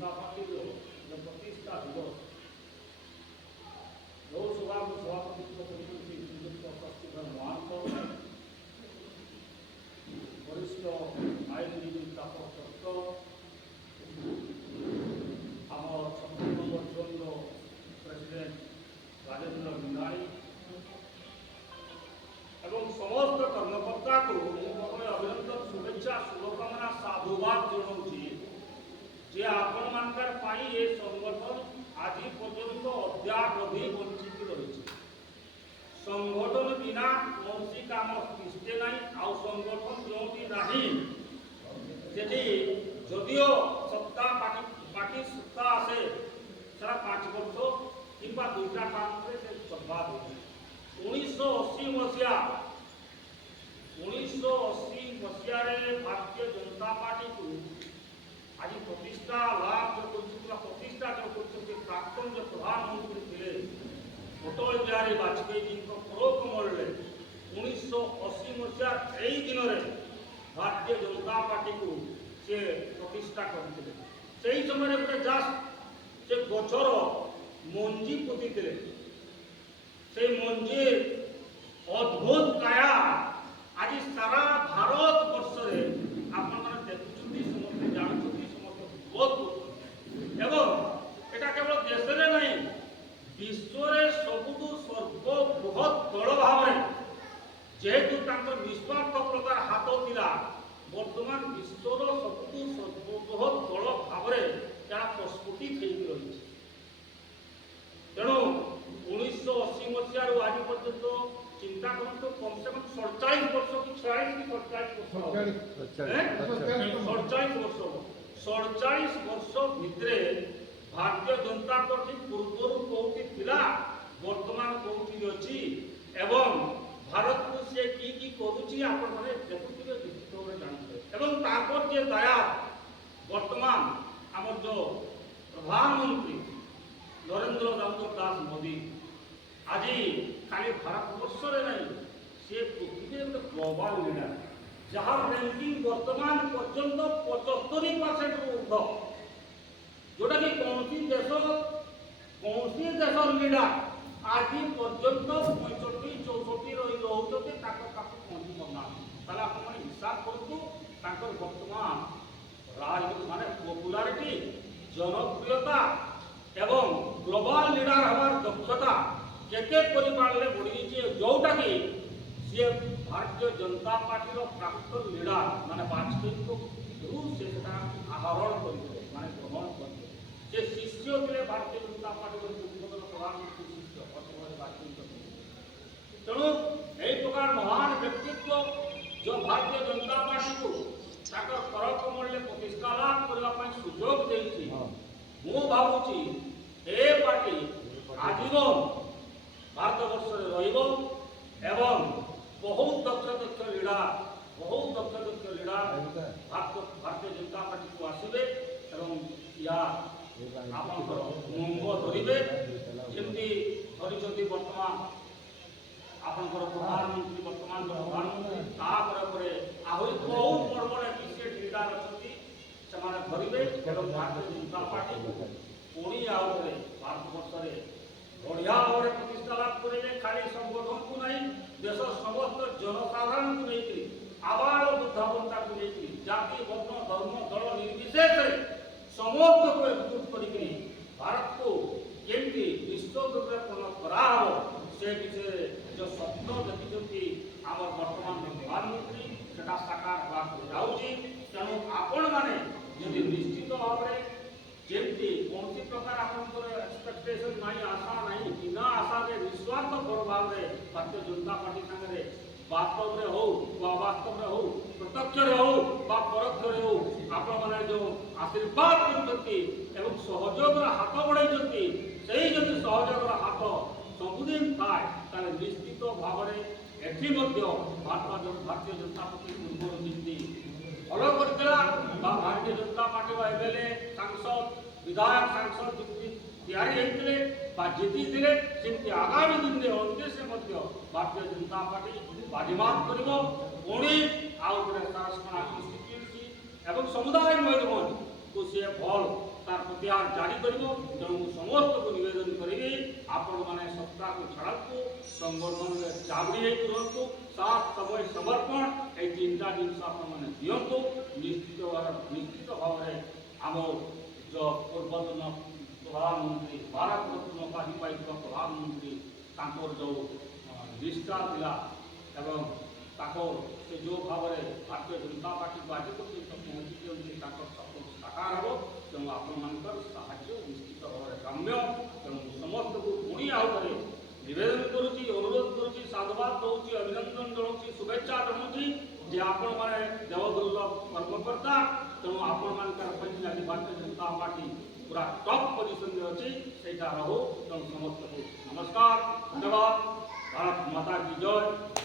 जनता party प्रतिष्ठा दिवस जो सभा को सभापतित्व श्रीजुक्त स्वस्तिधर महांत वरिष्ठ आईनजीवी तापस दत्त आम छत्तीसगढ़ जोन प्रेसिडेंट राजेंद्र मिनाई एवं समस्त कर्मकर्ता को अभिनंदन शुभेच्छा शुभकामना साधुवाद जनाऊँगी जे आपण मानकर पाई ए संगठन आज पर्यंत अद्यावधि वंचित रही संगठन बिना कौन काम किस्ते ना आउ संगठन जो सेठी जदियो सत्ता पार्टी सत्ता आसे सारा 5 वर्ष कि 2टा काम से बर्बाद हो 1980 मसीहा भारतीय जनता पार्टी को आज प्रतिष्ठा लाभ जो प्रतिष्ठा जो कर प्राक्तन जो प्रधानमंत्री थे अटल बिहारी वाजपेयी जी प्रोकमल 1980 मसीहा यही दिन में भारतीय जनता पार्टी को से प्रतिष्ठा करते से समय गोटे जस्ट से गचर मंजी पोती से मंजी अद्भुत काया आज सारा भारत वर्ष में आप देखुं समस्त जानते समस्त बहुत एवं एटा केवल देश में नहीं विश्व सबुठ सर्वबृहत दल भाव जेहेतु निस्वार्थ प्रकार हाथ थिला वर्तमान विश्वर सबुठ सर्वबृहत दल भाव प्रस्फुटी रही तेणु 1980 मसीह आज पर्यंत चिंता करते कम से कम 47 वर्ष कि 46 कि 47 वर्ष भितर भारतीय जनता पार्टी पूर्वर कौटी थिला वर्तमान कौटी अच्छी एवं भारत को से की करुची आपण माने देखुथिबे निश्चित भाव जानते एवं ताकर जे दया वर्तमान हमर जो प्रधानमंत्री नरेंद्र दामोदर दास मोदी आज खाली भारत वर्ष नहीं सी पृथ्वी गोटे ग्लोबल लीडर जहाँ रैंकिंग वर्तमान पर्यंत 75% ऊर्ध जोटा कि कौन देश लीडर आज पर्यंत 65-64 रही रोचे पहुँची पाना आप हिसाब करूँ वर्तमान राजनीति माने पॉपुलारिटी जनप्रियता एवं ग्लोबल लीडर हमार दक्षता केते परिमाण में बढ़ी जोटा कि सी भारतीय जनता पार्टी प्राक्तन लीडर माने वाजपेयी को से आहरण करते माने ग्रहण करते से शिष्य थे भारतीय जनता पार्टी पूर्वतन प्रधानमंत्री शिष्य वाजपेयी तेणु यही प्रकार महान व्यक्तित्व जो भारतीय जनता पार्टी को करकमल प्रतिष्ठा लाभ करने सुजोग देती मु भावुची ए पार्टी आजीवन भारत वर्ष एवं बहुत दक्ष लीडर भारतीय जनता पार्टी को आसवे एवं या मंग धरवे जमी धरी वर्तमान आपंकर प्रधानमंत्री वर्तमान प्रधानमंत्री आहरी बहुत बड़ बड़ एफिशिएंट लीडर अच्छी से धरवे एवं भारतीय जनता पार्टी पुणी आउे भारत वर्ष बढ़िया भाव में प्रतिष्ठा लाभ करेंगे खाली संगठन को नहीं देश समस्त जनसाधारण को लेकर आबाल वृद्धावस्था को लेकर जाति वर्ण धर्म दल निर्विशेष समस्त को एकजुट कर भारत को केमती विश्व करा से विषय जो स्वप्न देखी आम वर्तमान प्रधानमंत्री से साकार होगा जाऊँगी तेणु आपण मैंने यदि निश्चित भाव में जमी कौन प्रकार आपंकर एक्सपेक्टेशन नहीं आशा नहीं बिना आशा में निस्वार्थ भाव में भारतीय जनता पार्टी सागर वास्तव में हो अवास्तव में हो प्रत्यक्ष हो परोक्ष हो आपण मैंने जो आशीर्वाद कर सहयोग हाथ बढ़ाई से जब सहयोग हाथ सबुदिन थाए निश्चित भाव में एटी भारतीय जनता पार्टी पूर्व जमी भल कर भारतीय जनता पार्टी एमएलए सांसद विधायक सांसद जीति थे आगामी दिन में अंदेश भारतीय जनता पार्टी बाजीमात कर सारसपना कन्स्टिट्यूएंसी एवं समुदाय मयूरभंज को सी भल तार प्रतिहार जारी करिवो तेणु समस्त को निवेदन करी आपण माने सत्ता को छाड़ू संगठन में चाबड़ी रुहतु साथ समय समर्पण ये तीनटा जिन आपण मैंने दिंतु निश्चित भाव में आम जो पूर्वतन प्रधानमंत्री भारत रत्न उपाधि पाई प्रधानमंत्री जो निष्ठा थिला एवं से जो भाव में भारतीय जनता पार्टी को आज पर्यटन पहुँची सफल साकार हम तेणु आपर साहाय्य निश्चित भाव में काम्य तेणु समस्त को पुणी आउ थे निवेदन करुच्ची अनुरोध करुच्ची साधुवाद दूसरी अभिनंदन जनाऊँगी शुभेच्छा जनाऊँगी जे आपण मैंने देवदुर्लभ कर्मकर्ता तेणु आपण मान आज भारतीय जनता पार्टी पूरा टॉप पोजिशन में अच्छी से रहू तेणु समस्त को नमस्कार धन्यवाद भारत माता की जय।